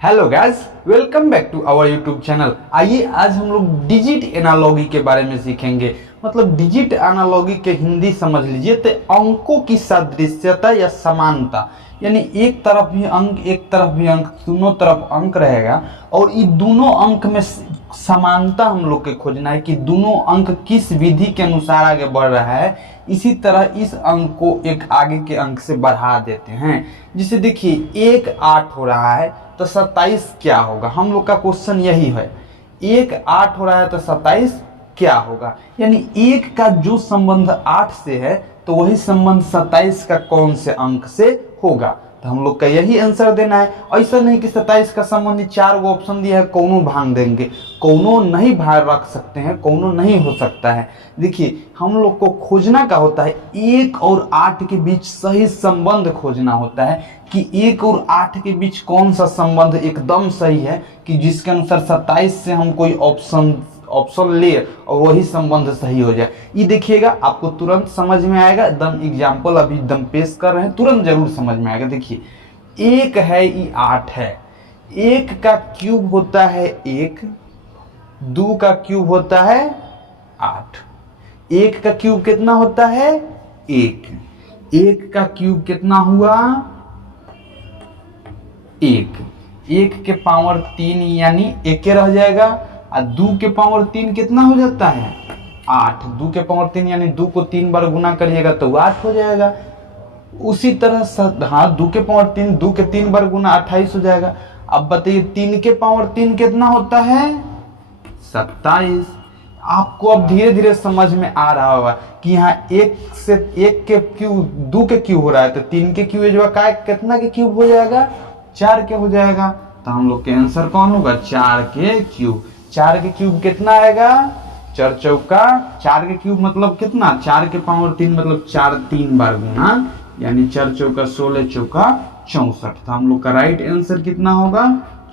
Hello guys, welcome back to our YouTube channel. आइए आज हम लोग डिजिट एनालॉगी के बारे में सीखेंगे। मतलब डिजिट एनालॉगी के हिंदी समझ लीजिए तो अंकों की सादृश्यता या समानता, यानी एक तरफ भी अंक एक तरफ भी अंक, दोनों तरफ अंक रहेगा और ये दोनों अंक में समानता हम लोग के खोजना है कि दोनों अंक किस विधि के अनुसार आगे बढ़ रहा है। इसी तरह इस अंक को एक आगे के अंक से बढ़ा देते हैं। जिसे देखिए 1 8 हो रहा है तो 27 क्या होगा, हम लोग का क्वेश्चन यही है। 1 8 हो रहा है तो 27 क्या होगा, यानी 1 का जो संबंध 8 से है तो वही संबंध 27 का कौन से अंक से होगा। तो हम लोग का यही आंसर देना है। ऐसा नहीं कि 27 का संबंधी 4 गो ऑप्शन दिया है, कौनो भांग देंगे, कौनो नहीं भाग रख सकते हैं, कौनो नहीं हो सकता है। देखिए हम लोग को खोजना का होता है 1 और 8 के बीच सही संबंध खोजना होता है कि 1 और 8 के बीच कौन सा संबंध एकदम सही है कि जिसके अनुसार 27 से हम कोई ऑप्शन ले और वही संबंध सही हो जाए। ये देखिएगा आपको तुरंत समझ में आएगा। एकदम एग्जाम्पल अभी एकदम पेश कर रहे हैं, तुरंत जरूर समझ में आएगा। देखिए 1 है, ये 8 है। 1 का क्यूब होता है 1, 2 का क्यूब होता है 8। 1 का क्यूब कितना होता है 1। 1 का क्यूब कितना हुआ 1। 1 के पावर 3 यानी 1 रह जाएगा और 2 के पावर 3 कितना हो जाता है 8। 2 के पावर 3 यानी 2 को 3 बार गुना करिएगा तो 8 हो जाएगा। उसी तरह 2 के पावर 3, 2 के 3 बार गुना 28 हो जाएगा। अब बताइए 3 के पावर 3 कितना होता है 27। आपको अब धीरे धीरे समझ में आ रहा होगा कि यहाँ 1 से 1 के क्यूब 2 के क्यूब हो रहा है तो 3 के क्यूब का कितना के क्यूब हो जाएगा 4 के हो जाएगा। तो हम लोग के आंसर कौन होगा 4 के क्यूब। 4 के क्यूब कितना आएगा 4 चौका 4 के क्यूब मतलब कितना 4 के पावर 3 मतलब 4 3 बार गुना, यानी 4 चौका 16 चौका 64। तो हम लोग का राइट आंसर कितना होगा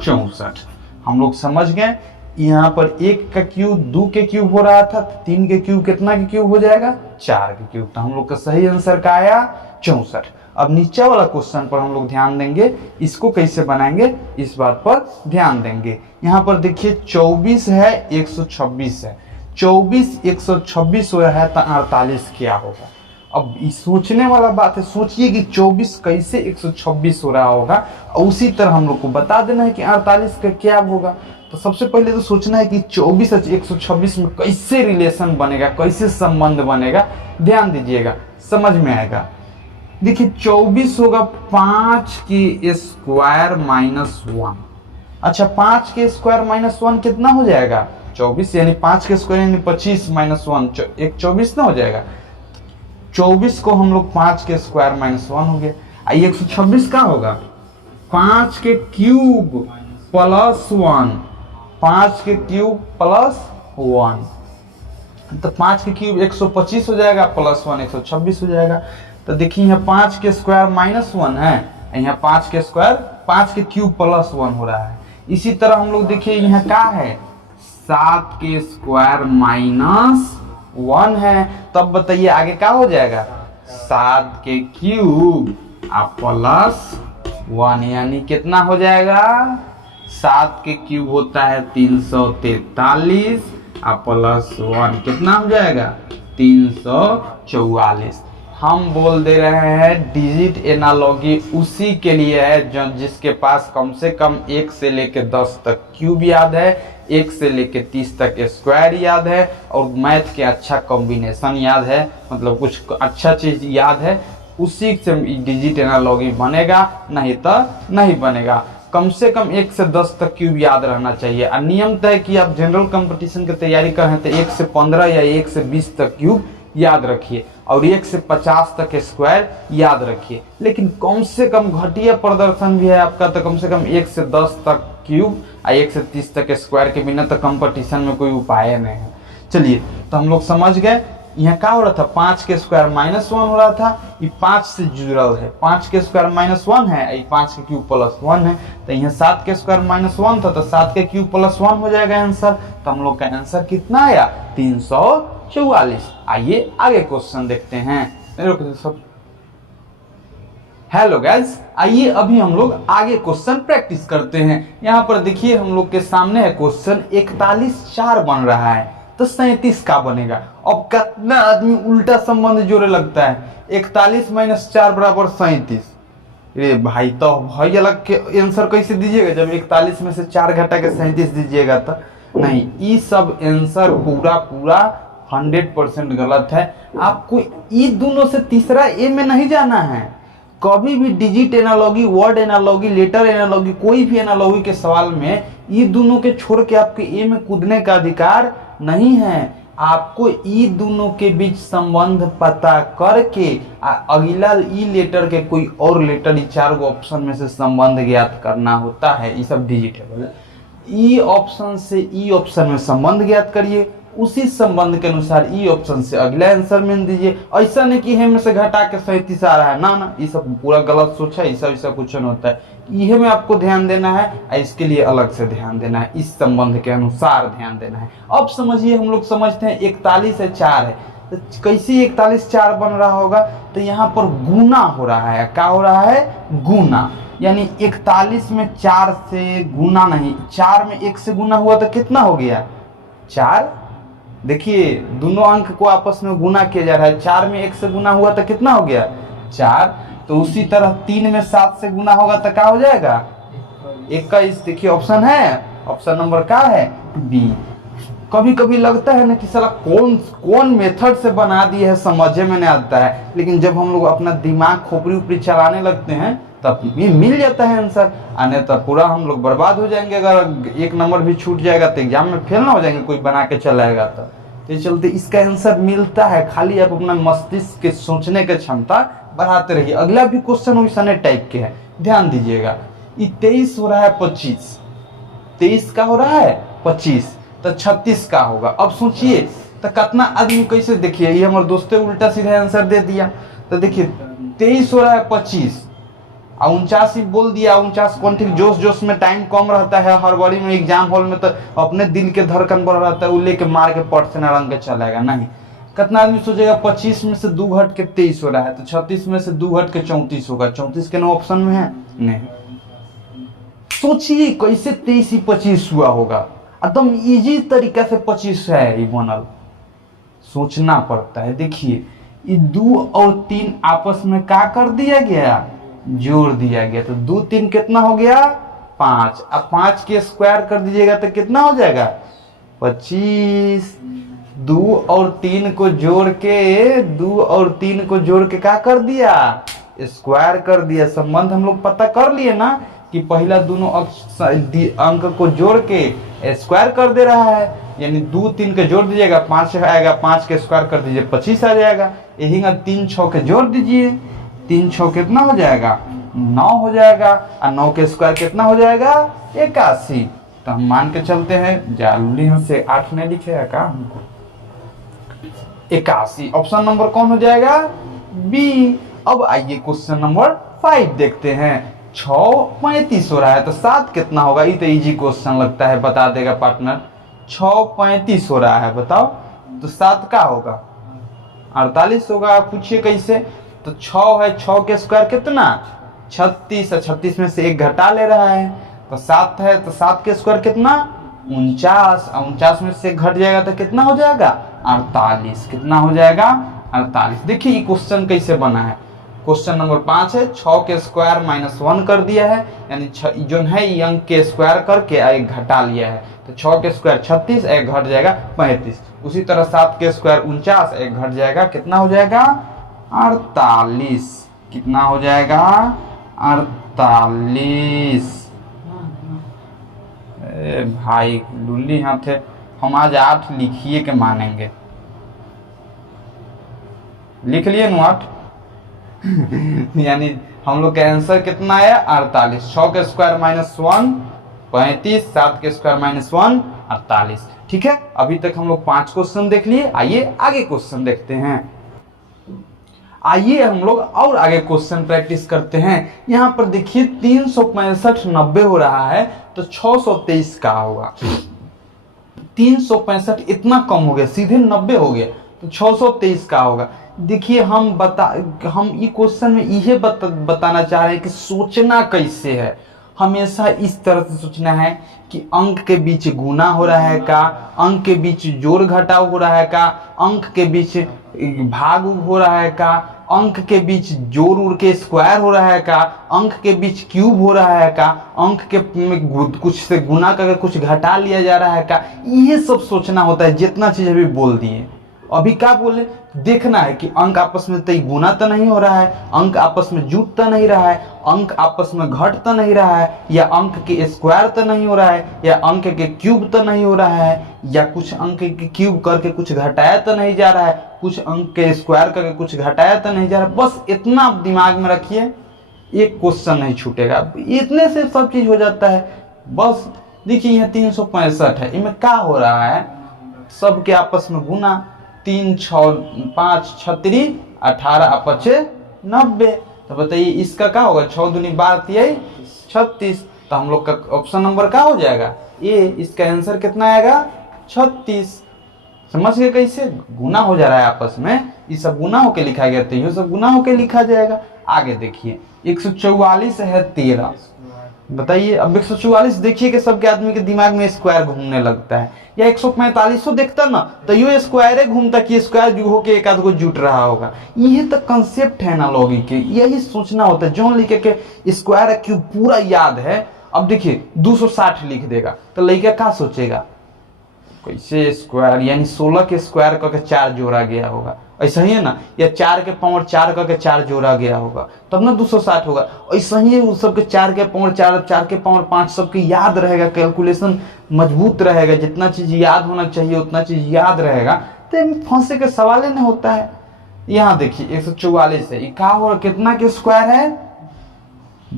64। हम लोग समझ गए। यहाँ पर 1 का क्यूब 2 के क्यूब हो रहा था, 3 के क्यूब कितना के क्यूब हो जाएगा 4 के क्यूब। तो हम लोग का सही आंसर का आया 64। अब नीचे वाला क्वेश्चन पर हम लोग ध्यान देंगे, इसको कैसे बनाएंगे इस बात पर ध्यान देंगे। यहाँ पर देखिए 24 है 126 है। 24 126 हो रहा है तो 48 क्या होगा। अब सोचने वाला बात है, सोचिए कि 24 कैसे 126 हो रहा होगा और उसी तरह हम लोग को बता देना है कि 48 का क्या होगा। तो सबसे पहले तो सोचना है कि 24 और 126 में कैसे रिलेशन बनेगा, कैसे संबंध बनेगा। ध्यान दीजिएगा समझ में आएगा। देखिए 24 होगा 5 के स्क्वायर माइनस 1। अच्छा 5 के स्क्वायर माइनस 1 कितना हो जाएगा 24, यानी 5 के स्क्वायर यानी 25 माइनस 1 एक 24 ना हो जाएगा। 24 को हम लोग 5 के स्क्वायर माइनस 1 हो गया। 126 का होगा 5 के क्यूब प्लस 1। 5 के क्यूब प्लस 1 तो 5 के क्यूब 125 हो जाएगा, प्लस 1 126 हो जाएगा। तो देखिए यहाँ 5 के स्क्वायर माइनस 1 है, यहाँ 5 के स्क्वायर 5 के क्यूब प्लस 1 हो रहा है। इसी तरह हम लोग देखिए यहाँ क्या है 7 के स्क्वायर माइनस 1 है। तब बताइए आगे क्या हो जाएगा 7 के क्यूब प्लस 1 यानी कितना हो जाएगा 7 के क्यूब होता है 343 प्लस 1 कितना हो जाएगा 344। हम बोल दे रहे हैं डिजिट एनालॉगी उसी के लिए है जो जिसके पास कम से कम 1 से लेके 10 तक क्यूब याद है, 1 से लेके 30 तक स्क्वायर याद है और मैथ के अच्छा कॉम्बिनेशन याद है, मतलब कुछ अच्छा चीज याद है, उसी से डिजिट एनालॉगी बनेगा, नहीं तो नहीं बनेगा। कम से कम 1 से 10 तक क्यूब याद रहना चाहिए। और नियम तय कि आप जनरल कंपटीशन की तैयारी कर रहे हैं तो 1 से 15 या 1 से 20 तक क्यूब याद रखिए और 1 से 50 तक स्क्वायर याद रखिए। लेकिन कम से कम घटिया प्रदर्शन भी है आपका तो कम से कम 1 से 10 तक क्यूब और 1 से 30 तक स्क्वायर के बिना तो कंपटीशन में कोई उपाय नहीं है। चलिए तो हम लोग समझ गए। यहाँ क्या हो रहा था 5 के स्क्वायर माइनस 1 हो रहा था, ये 5 से जुड़ल है। 5 के स्क्वायर माइनस 1 है, ये 5 के क्यूब प्लस 1 है। तो यहाँ 7 के स्क्वायर माइनस 1 था तो 7 के क्यूब प्लस 1 हो जाएगा आंसर। तो हम लोग का आंसर कितना आया 344। आइए आगे क्वेश्चन देखते हैं। सब हेलो गाइस, आइए अभी हम लोग आगे क्वेश्चन प्रैक्टिस करते हैं। यहाँ पर देखिए हम लोग के सामने है क्वेश्चन 41 4 बन रहा है, तो 37 का बनेगा। अब कितना आदमी उल्टा संबंध जोड़े लगता है, 41 - 4 बराबर 37। अरे भाई, तो भाई अलग के आंसर कैसे दीजिएगा जब 41 में से 4 घटा के 37 दीजिएगा? तो नहीं, ये सब आंसर पूरा पूरा 100% गलत है। आपको ये दोनों से तीसरा ए में नहीं जाना है। कभी भी digit analogy, word analogy, letter analogy, कोई भी एनालॉगी के सवाल में ये दोनों के छोड़ के आपके ए में कूदने का अधिकार नहीं है। आपको ई दोनों के बीच संबंध पता करके अगला ई लेटर के कोई और लेटर, ई 4 गो ऑप्शन में से संबंध ज्ञात करना होता है। ये सब डिजिटेबल, ई ऑप्शन से ई ऑप्शन में संबंध ज्ञात करिए, उसी संबंध के अनुसार ई ऑप्शन से अगला आंसर में दीजिए। ऐसा नहीं कि हे में से घटा के 37 आ रहा है, ना ना, ये सब पूरा गलत सोच है। ऐसा कुछ नहीं होता है। यह में आपको ध्यान देना है, इसके लिए अलग से ध्यान देना है, इस संबंध के अनुसार ध्यान देना है। अब समझिए, हम लोग समझते हैं 41 है 4 है, तो कैसे 41 4 बन रहा होगा? तो यहाँ पर गुना हो रहा है। क्या हो रहा है? गुना। यानी 41 में 4 से गुना नहीं, 4 में 1 से गुना हुआ तो कितना हो गया? 4। देखिए दोनों अंक को आपस में गुना किया जा रहा है। 4 में 1 से गुना हुआ तो कितना हो गया? 4। तो उसी तरह 3 में 7 से गुना होगा तो क्या हो जाएगा? 21। देखिए ऑप्शन है, ऑप्शन नंबर क्या है? बी। कभी कभी लगता है ना कि साला कौन मेथड से बना दिए है, समझे में नहीं आता है। लेकिन जब हम लोग अपना दिमाग खोपड़ी उपड़ी चलाने लगते हैं तब ये मिल जाता है आंसर। आने तो पूरा हम लोग बर्बाद हो जाएंगे। अगर 1 नंबर भी छूट जाएगा तो एग्जाम में फेल ना हो जाएंगे, कोई बना के चलाएगा तो। ये चलते इसका आंसर मिलता है। खाली आप अपना मस्तिष्क के सोचने की क्षमता बढ़ाते रहिए। अगला भी क्वेश्चन वैसा टाइप के है, ध्यान दीजिएगा। ये 23 हो रहा है 25, 23 का हो रहा है 25, तो 36 का होगा। अब सोचिए तो कितना आदमी कैसे, देखिए ये हमारे दोस्तों उल्टा सीधा आंसर दे दिया। तो देखिए 23 हो रहा है 25 और 49 ही बोल दिया। 49 कौन ठीक, जोश में टाइम कम रहता है, हड़बड़ी में एग्जाम हॉल में तो अपने दिल के धड़कन बढ़ रहता है, वो लेके मार के पट से न रंग के चलेगा। नहीं, कितना आदमी सोचेगा 25 में से 2 घट के 23 हो रहा है, तो 36 में से 2 घट के 34 होगा। 34 के नो ऑप्शन में है नहीं। सोचिए कैसे 23 ही 25 हुआ होगा। एकदम इजी तरीका से 25 है ये बनल, सोचना पड़ता है। देखिए ये 2 और 3 आपस में क्या कर दिया गया? जोड़ दिया गया। तो 2 3 कितना हो गया? 5। अब 5 के स्क्वायर कर दीजिएगा तो कितना हो जाएगा? 25। 2 और 3 को जोड़ के, 2 और 3 को जोड़ के क्या कर दिया? स्क्वायर कर दिया। संबंध हम लोग पता कर लिए ना कि पहला दोनों अंक को जोड़ के स्क्वायर कर दे रहा है। यानी 2 3 के जोड़ दीजिएगा 5 आएगा, 5 के स्क्वायर कर दीजिए 25 आ जाएगा। यही 3 6 के जोड़ दीजिए, 3 6 कितना हो जाएगा? 9 हो जाएगा। और 9 के स्क्वायर कितना हो जाएगा? 81। तो हम मान के चलते हैं, जल्दी से 8 नहीं लिखेगा का हमको? 81 ऑप्शन नंबर कौन हो जाएगा? बी। अब आइए क्वेश्चन नंबर 5 देखते हैं। 6 35 हो रहा है, तो 7 कितना होगा? ये तो इजी क्वेश्चन लगता है, बता देगा पार्टनर। 6 35 हो रहा है, बताओ तो 7 का होगा? 48 होगा। पूछिए कैसे? तो 6 है, 6 के स्क्वायर कितना? 36 है, 36 में से 1 घटा ले रहा है। तो 7 है, तो 7 के स्क्वायर कितना? 49। 49 में से 1 घट जाएगा तो कितना हो जाएगा? 48। कितना हो जाएगा? 48। देखिए ये क्वेश्चन कैसे बना है। क्वेश्चन नंबर 5 है, 6 के स्क्वायर -1 कर दिया है, यानी जो है ये अंक के स्क्वायर करके 1 घटा लिया है। तो 6 के स्क्वायर 36, 1 घट जाएगा 35। उसी तरह 7 के स्क्वायर 49, 1 घट जाएगा, कितना हो जाएगा? 48। कितना हो जाएगा? 48। भाई लुल्ली हाथ है, हम आज 8 लिखिए के मानेंगे। लिख लिए ना 8? यानी हम लोग का आंसर कितना है? 48। 6 के स्क्वायर -1 35, 7 के स्क्वायर -1 48। ठीक है, अभी तक हम लोग 5 क्वेश्चन देख लिए। आइए आगे क्वेश्चन देखते हैं। आइए हम लोग और आगे क्वेश्चन प्रैक्टिस करते हैं। यहाँ पर देखिए 365 90 हो रहा है, तो 623 का होगा। 365 इतना कम हो गया, सीधे 90 हो गया, तो 623 का होगा। देखिए हम ये क्वेश्चन में यही बताना चाह रहे हैं कि सोचना कैसे है। हमेशा इस तरह से सोचना है कि अंक के बीच गुना हो रहा है का, अंक के बीच जोड़ घटाव हो रहा है का, अंक के बीच भाग हो रहा है का, अंक के बीच जोड़ उड़ के स्क्वायर हो रहा है का, अंक के बीच क्यूब हो रहा है का, अंक के में कुछ से गुना करके कुछ घटा लिया जा रहा है का। ये सब सोचना होता है। जितना चीज अभी बोल दिए, अभी क्या बोले, देखना है कि अंक आपस में तय गुना तो नहीं हो रहा है, अंक आपस में जुट तो नहीं रहा है, अंक आपस में घट तो नहीं रहा है, या अंक के स्क्वायर तो नहीं हो रहा है, या अंक के क्यूब तो नहीं हो रहा है, या कुछ अंक के क्यूब करके कुछ घटाया तो नहीं जा रहा है, कुछ अंक के स्क्वायर करके कुछ घटाया तो नहीं जा रहा है। बस इतना आप दिमाग में रखिए, एक क्वेश्चन नहीं छूटेगा। इतने से सब चीज हो जाता है। बस देखिए यहाँ 365 है, इनमें क्या हो रहा है, सबके आपस में गुना, 3 6 5 36 18 अपचे 90। तो बताइए इसका क्या होगा, 6 दूनी 12 36। तो हम लोग का ऑप्शन नंबर क्या हो जाएगा, ए। इसका आंसर कितना आएगा, 36। समझ गए कैसे गुना हो जा रहा है आपस में, ये सब गुना होके लिखा गया, तो ये सब गुना होके लिखा जाएगा। आगे देखिए 144 है 13। बताइए अब 144 देखिए कि सबके आदमी के दिमाग में स्क्वायर घूमने लगता है, या 145 देखता ना तो यो स्क्वायर घूमता कि स्क्वायर होके एक आध को जुट रहा होगा। यही तो कंसेप्ट है ना लॉजिक के, यही सोचना होता है। जो लिखे के स्क्वायर क्यूब पूरा याद है, अब देखिए 260 लिख देगा तो लड़का क्या सोचेगा, कैसे स्क्वायर, यानी 16 के स्क्वायर करके 4 जोड़ा गया होगा, ऐसा ही है ना, या 4 के पावर 4 करके 4 जोड़ा गया होगा, तब ना 260 होगा। ऐसा ही है, सबके 4 के पावर 4 4 के पावर 5 सबके याद रहेगा, कैलकुलेशन मजबूत रहेगा, जितना चीज याद होना चाहिए उतना चीज याद रहेगा, तो फंसे के सवाल ही नहीं होता है। यहाँ देखिए 144 है, क्या हो, कितना के स्क्वायर है,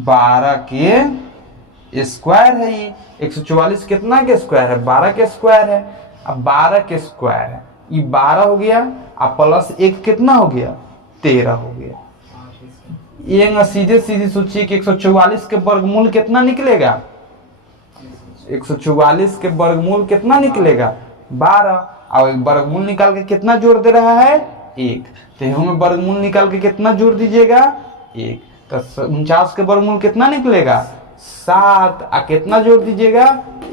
12 के स्क्वायर है। ये 144 कितना के स्क्वायर है, 12 के स्क्वायर है। अब 12 के स्क्वायर है, ये 12 हो गया, अब प्लस 1 कितना हो गया, 13 हो गया। ये सीधे सीधे सोचिए कि 144 के वर्गमूल कितना निकलेगा, 144 के वर्गमूल कितना निकलेगा, 12। और वर्गमूल निकाल के कितना जोड़ दे रहा है, 1। तो हमें वर्गमूल निकाल के कितना जोड़ दीजिएगा, 1। तो 49 के वर्गमूल कितना निकलेगा, 7। आ कितना जोड़ दीजिएगा,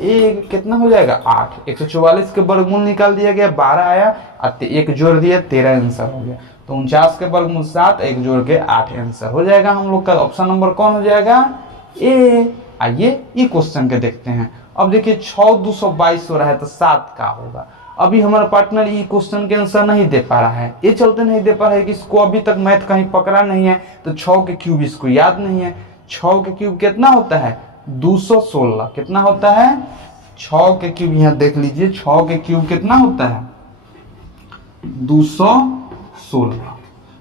1, कितना हो जाएगा, 8। 144 के वर्गमूल निकाल दिया गया, 12 आया, और 1 जोड़ दिया, 13 आंसर हो गया। तो 49 के वर्गमूल 7, 1 जोड़ के 8 आंसर हो जाएगा। हम लोग का ऑप्शन नंबर कौन हो जाएगा, ए। आइए ये क्वेश्चन के देखते हैं। अब देखिए 6 222 हो रहा है, तो 7 का होगा। अभी हमारा पार्टनर ये क्वेश्चन के आंसर नहीं दे पा रहा है, ये चलते नहीं दे पा रहा है कि इसको अभी तक मैथ कहीं पकड़ा नहीं है, तो 6 के क्यूब इसको याद नहीं है। 6 के क्यूब कितना होता है, 216। कितना होता है, 6 के क्यूब, यहाँ देख लीजिए 6 के क्यूब कितना होता है, 216।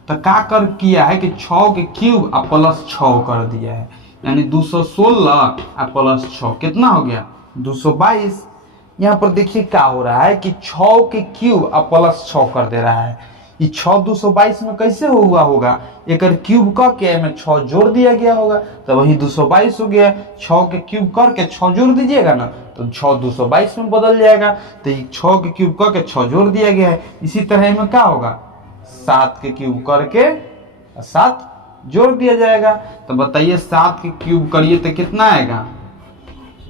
तो क्या कर किया है कि 6 के क्यूब और प्लस 6 कर दिया है, यानी 216 और प्लस 6 कितना हो गया, 222। यहाँ पर देखिए क्या हो रहा है कि 6 के क्यूब और प्लस 6 कर दे रहा है। ये 6 222 में कैसे हुआ होगा, एक क्यूब करके में 6 जोड़ दिया गया होगा, तो वही 222 हो गया। 6 के क्यूब करके 6 जोड़ दीजिएगा ना, तो 6 222 में बदल जाएगा। तो ये 6 के क्यूब करके 6 जोड़ दिया गया है। इसी तरह में क्या होगा, 7 के क्यूब करके 7 जोड़ दिया जाएगा। तो बताइए 7 के क्यूब करिए तो कितना आएगा,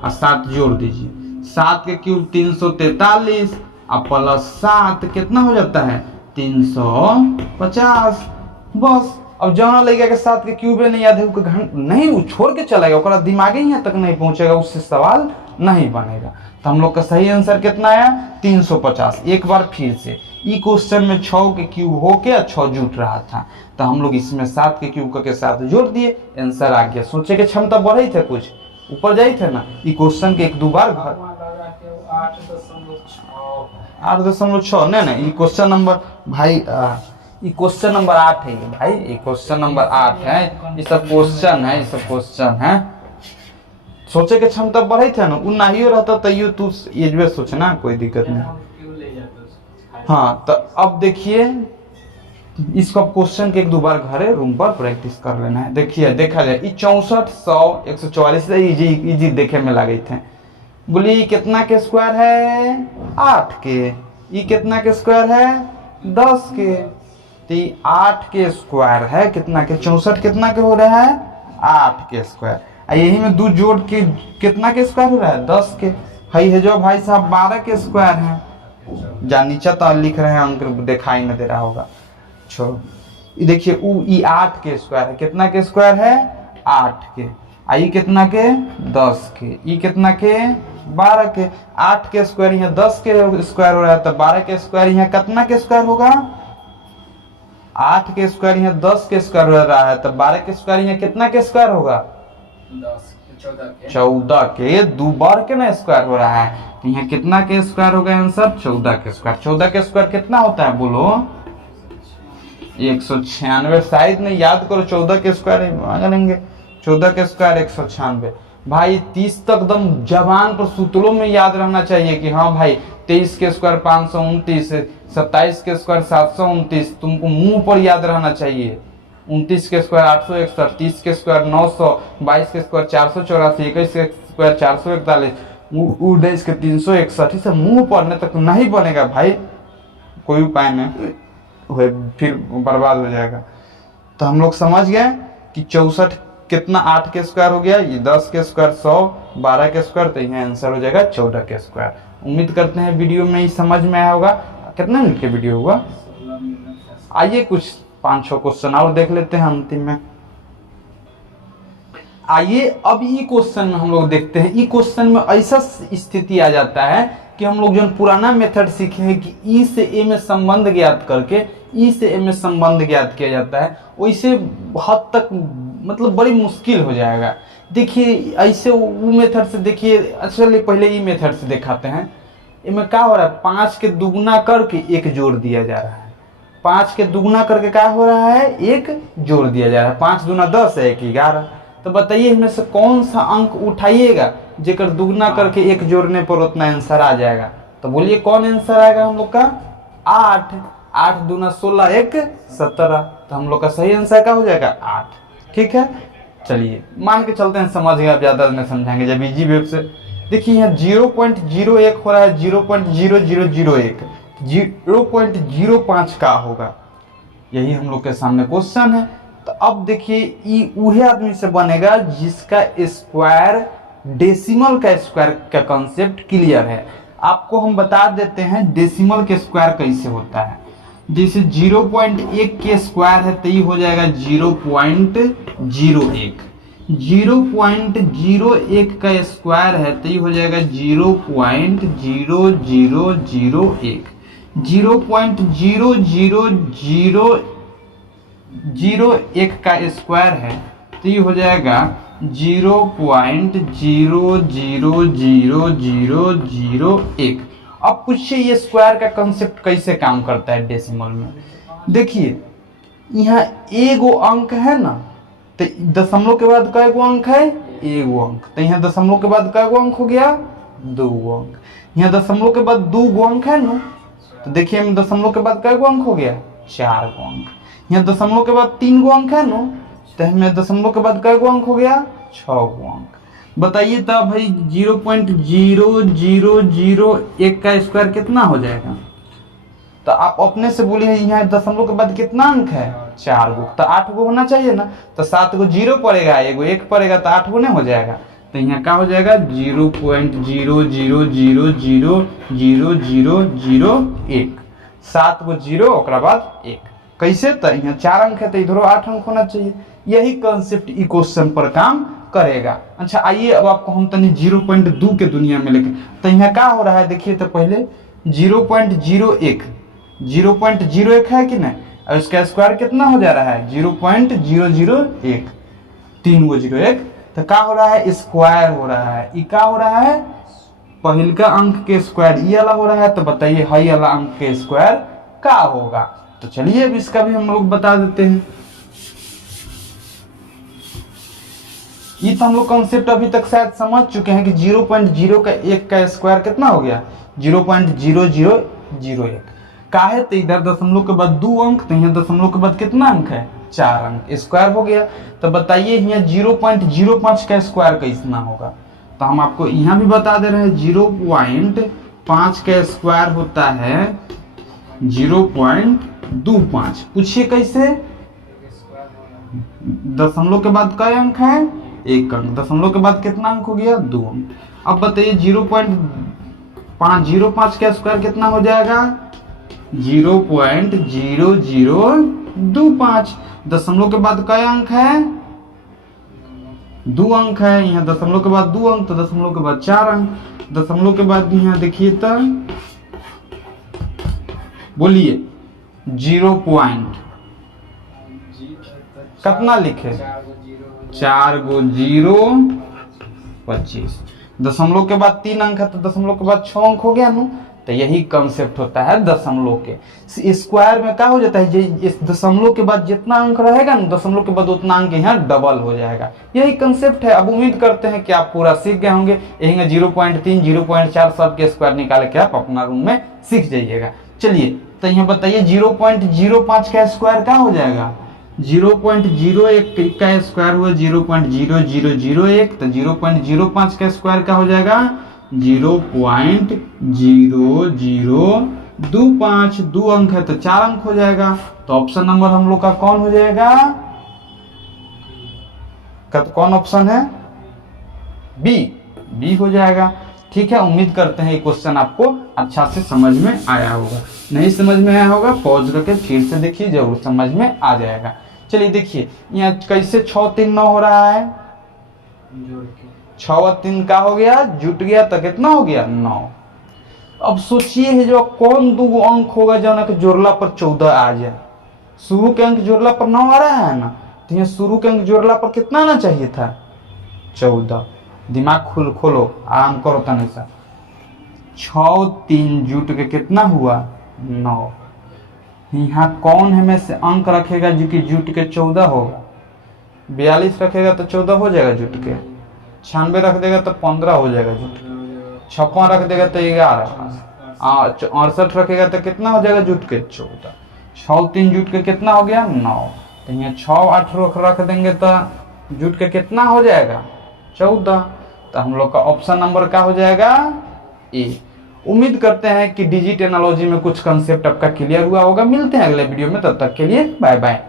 और 7 जोड़ दीजिए, 7 के क्यूब 343 और प्लस 7 कितना हो जाता है, 350। बस अब जाना लगेगा कि 7 के क्यूब नहीं याद है, नहीं वो छोड़ के चलेगा, उसका दिमाग ही यहाँ तक नहीं पहुंचेगा, उससे सवाल नहीं बनेगा। तो हम लोग का सही आंसर कितना आया, 350। एक बार फिर से ई क्वेश्चन में 6 के क्यूब होके 6 जुट रहा था, तो हम लोग इसमें 7 के क्यूब करके 7 जोड़ दिए, आंसर आ गया। सोचे के क्षमता बढ़े थे, कुछ ऊपर जाई थे ना। ई क्वेश्चन के 1-2 बार घर 8.6 नहीं, ये क्वेश्चन नंबर भाई, ये क्वेश्चन नंबर 8 है भाई, ये क्वेश्चन नंबर 8 है। ये सब क्वेश्चन है, ये सब क्वेश्चन है। सोचे के क्षमता बढ़े थे ना, उन नहीं रहता तैयो तू ये सोचना, कोई दिक्कत नहीं। हाँ तो अब देखिए इसको क्वेश्चन के 1-2 बार घरे रूम पर प्रैक्टिस कर लेना है। देखिए देखा जाए 64 100 144 इजी देखे में लगे थे। बोली कितना के स्क्वायर है, 8 के। ये कितना के स्क्वायर है, 10 के। तो ये 8 के स्क्वायर है, कितना के 64 कितना के हो रहा है 8 के स्क्वायर। यही में 2 जोड़ के कितना के स्क्वायर हो रहा है 10 के। है जो भाई साहब 12 के स्क्वायर है। जा नीचे तो लिख रहे हैं अंक दिखाई नहीं दे रहा होगा, छोड़ो। ये देखिए ये 8 के स्क्वायर है, कितना के स्क्वायर है 8 के। आई कितना के 10 के, ये कितना के 12 के। 8 के स्क्वायर यहाँ 10 के स्क्वायर हो रहा है, तो 12 के स्क्वायर यहाँ कितना के स्क्वायर होगा 8 के स्क्वायर यहाँ 10 के स्क्वायर हो रहा है, तो 12 के स्क्वायर यहाँ कितना के स्क्वायर होगा 14 के 2 बार के ना स्क्वायर हो रहा है, तो यहाँ कितना के स्क्वायर होगा आंसर 14 के स्क्वायर। 14 के स्क्वायर कितना होता है बोलो 196। शायद नहीं याद करो 14 के स्क्वायर मांग लेंगे। 14 के स्क्वायर 196 भाई। 30 तक दम जबान पर सूत्रों में याद रहना चाहिए कि हाँ भाई 23 के स्क्वायर 529, 27 के स्क्वायर 729 तुमको मुंह पर याद रहना चाहिए। 29 के स्क्वायर 861, 30 के स्क्वायर 900, 22 के स्क्वायर 484, 21 के स्क्वायर 441, 19 के 361। इसे मुंह पढ़ने तक नहीं बनेगा भाई, कोई उपाय नहीं, फिर बर्बाद हो जाएगा। तो हम लोग समझ गए कि 64 कितना 8 के स्क्वायर हो गया, ये 10 के स्क्वायर 100, 12 के स्क्वायर, तो यहाँ आंसर हो जाएगा 14 के स्क्वायर। उम्मीद करते हैं वीडियो में ही समझ में आया होगा। कितना मिनट के वीडियो हुआ, आइए कुछ 5-6 क्वेश्चन और देख लेते हैं अंतिम में। आइए अब ई क्वेश्चन में हम लोग देखते हैं। ई क्वेश्चन में ऐसा स्थिति आ जाता है कि हम लोग जो पुराना मेथड सीखे हैं कि ई से ए में संबंध ज्ञात करके ई से ए में संबंध ज्ञात किया जाता है, वैसे हद तक मतलब बड़ी मुश्किल हो जाएगा। देखिए ऐसे वो मेथड से देखिए, चलिए पहले ई मेथड से दिखाते हैं। इनमें क्या हो रहा है 5 के दुगुना करके 1 जोड़ दिया जा रहा है। 5 के दुगुना करके क्या हो रहा है 1 जोड़ दिया जा रहा है। 5 दूना 10 है 1 11। तो बताइए इनमें से कौन सा अंक उठाइएगा जेकर दुगना करके 1 जोड़ने पर उतना आंसर आ जाएगा। तो बोलिए कौन आंसर आएगा हम लोग का 8। 8 दूना 16 1 17। तो हम लोग का सही आंसर क्या हो जाएगा 8। ठीक है, चलिए मान के चलते हैं, समझ गए। अब ज्यादा नहीं समझाएंगे जब इजी वेब से। देखिए यहाँ 0.01 हो रहा है, 0.0001, 0.05 का होगा, यही हम लोग के सामने क्वेश्चन है। तो अब देखिए ये उहे आदमी से बनेगा जिसका स्क्वायर डेसिमल का स्क्वायर का कॉन्सेप्ट क्लियर है। आपको हम बता देते हैं डेसिमल के स्क्वायर कैसे होता है। जैसे 0.1 के स्क्वायर है तो ये हो जाएगा 0.01। 0.01 का स्क्वायर है तो ये हो जाएगा 0.0001। 0.00001 का स्क्वायर है तो ये हो जाएगा 0.000001। अब पूछिए ये स्क्वायर का कंसेप्ट कैसे काम करता है डेसिमल में। देखिए यहाँ एगो अंक है ना, तो दशमलव के बाद कई गो अंक है एगो अंक, तो यहाँ दशमलव के बाद कई गो अंक हो गया 2 अंक। यहाँ दशमलव के बाद 2 गो अंक है ना, तो देखिए दशमलव के बाद कई गो अंक हो गया 4 गो अंक। यहाँ दशमलव के बाद 3 गो अंक है ना, तो हमें दशमलव के बाद कई गो अंक हो गया 6 गो अंक। बताइए तब भाई 0.0001 का स्क्वायर कितना हो जाएगा। तो आप अपने से बोलिए यहाँ दशमलव के बाद कितना अंक है 4 गो, तो 8 गो होना चाहिए ना। तो 7 गो 0 पड़ेगा, एगो 1 पड़ेगा, तो 8 गो नहीं हो जाएगा। तो यहाँ क्या हो जाएगा 0.00000001। 7 गो 0 और बाद 1 कैसे, तो यहाँ 4 अंक है तो इधर 8 अंक होना चाहिए। यही कंसेप्ट ई क्वेश्चन पर काम करेगा। अच्छा आइए अब आपको हम तनी 0.2 के दुनिया में लेके, तो यहाँ क्या हो रहा है देखिए। तो पहले 0.01 है कि नहीं, और इसका स्क्वायर कितना हो जा रहा है 0.001, 3 गो 0 1। तो क्या हो रहा है स्क्वायर हो रहा है। ये क्या हो रहा है पहल का अंक के स्क्वायर ये वाला हो रहा है। तो बताइए हाई वाला अंक के स्क्वायर क्या होगा। तो चलिए अब इसका भी हम लोग बता देते हैं। ये तो हम लोग कॉन्सेप्ट अभी तक शायद समझ चुके हैं कि 0.01 का स्क्वायर कितना हो गया 0.0001। काहे तो इधर दशमलव के बाद 2 अंक, तो यहाँ दशमलव के बाद कितना अंक है 4 अंक, स्क्वायर हो गया। तो बताइए यहाँ 0.05 का स्क्वायर कितना होगा। तो हम आपको यहाँ भी बता दे रहे हैं 0.5 का स्क्वायर होता है 0.05। 2 5। पूछिए कैसे? दशमलव के बाद कई अंक है? 1 अंक। दशमलव के बाद कितना अंक हो गया? 2 अंक। अब बताइए 0.505 का स्क्वायर कितना हो जाएगा? 0.0025। दशमलव के बाद कई अंक है? 2 अंक है। यहाँ दशमलव के बाद 2 अंक, तो दशमलव के बाद 4 अंक। दशमलव के बाद यहाँ देखिए तो बोलिए 0 पॉइंट कितना लिखे? 4 गो 0 25। दशमलव के बाद 3 अंक है, तो दशमलव के बाद 6 अंक हो गया ना। तो यही कंसेप्ट होता है दशमलव के। स्क्वायर में क्या हो जाता है, इस दशमलव के बाद जितना अंक रहेगा ना, दशमलव के बाद उतना अंक यहाँ डबल हो जाएगा। यही कंसेप्ट है। अब उम्मीद करते हैं कि आप पूरा सीख गए होंगे। यही 0.3 0.4 सब के स्क्वायर निकाल के आप अपना रूम में सीख जाइएगा। चलिए तो यहाँ बताइए 0.05 का स्क्वायर क्या हो जाएगा? 0.01 का स्क्वायर हुआ 0.0001, तो 0.05 का स्क्वायर क्या हो जाएगा? 0.0025। 2 अंक है तो 4 अंक हो जाएगा। तो ऑप्शन नंबर हम लोग का कौन हो जाएगा? कौन ऑप्शन है? बी हो जाएगा। ठीक है, उम्मीद करते हैं ये क्वेश्चन आपको अच्छा से समझ में आया होगा। नहीं समझ में आया होगा पॉज करके फिर से देखिए, जरूर समझ में आ जाएगा। चलिए देखिए यहाँ कैसे 6 3 9 हो रहा है। 6 और 3 का हो गया, जुट गया तो कितना हो गया? 9। अब सोचिए जो कौन 2 अंक होगा जो ना जोड़ला पर 14 आ जाए। शुरू के अंक जोड़ला पर 9 आ रहा है ना, तो यहाँ शुरू के अंक जोड़ला पर कितना आना चाहिए था? 14। दिमाग खोलो, आराम करो तने सा। 6 3 जुट के कितना हुआ? 9। यहाँ कौन है में से अंक रखेगा जो कि जुट के 14 होगा? 42 रखेगा तो 14 हो जाएगा जुट के। 96 रख देगा तो 15 हो जाएगा जुट के। 56 रख देगा तो 11। 68 रखेगा तो कितना हो जाएगा जुट के? 14। 6 3 जुट के कितना हो गया? 9। तो यहाँ 6 8 रख देंगे तो जुट के कितना हो जाएगा? 14। तो हम लोग का ऑप्शन नंबर क्या हो जाएगा? ए। उम्मीद करते हैं कि डिजिट एनालॉजी में कुछ कंसेप्ट आपका क्लियर हुआ होगा। मिलते हैं अगले वीडियो में, तब तक के लिए बाय बाय।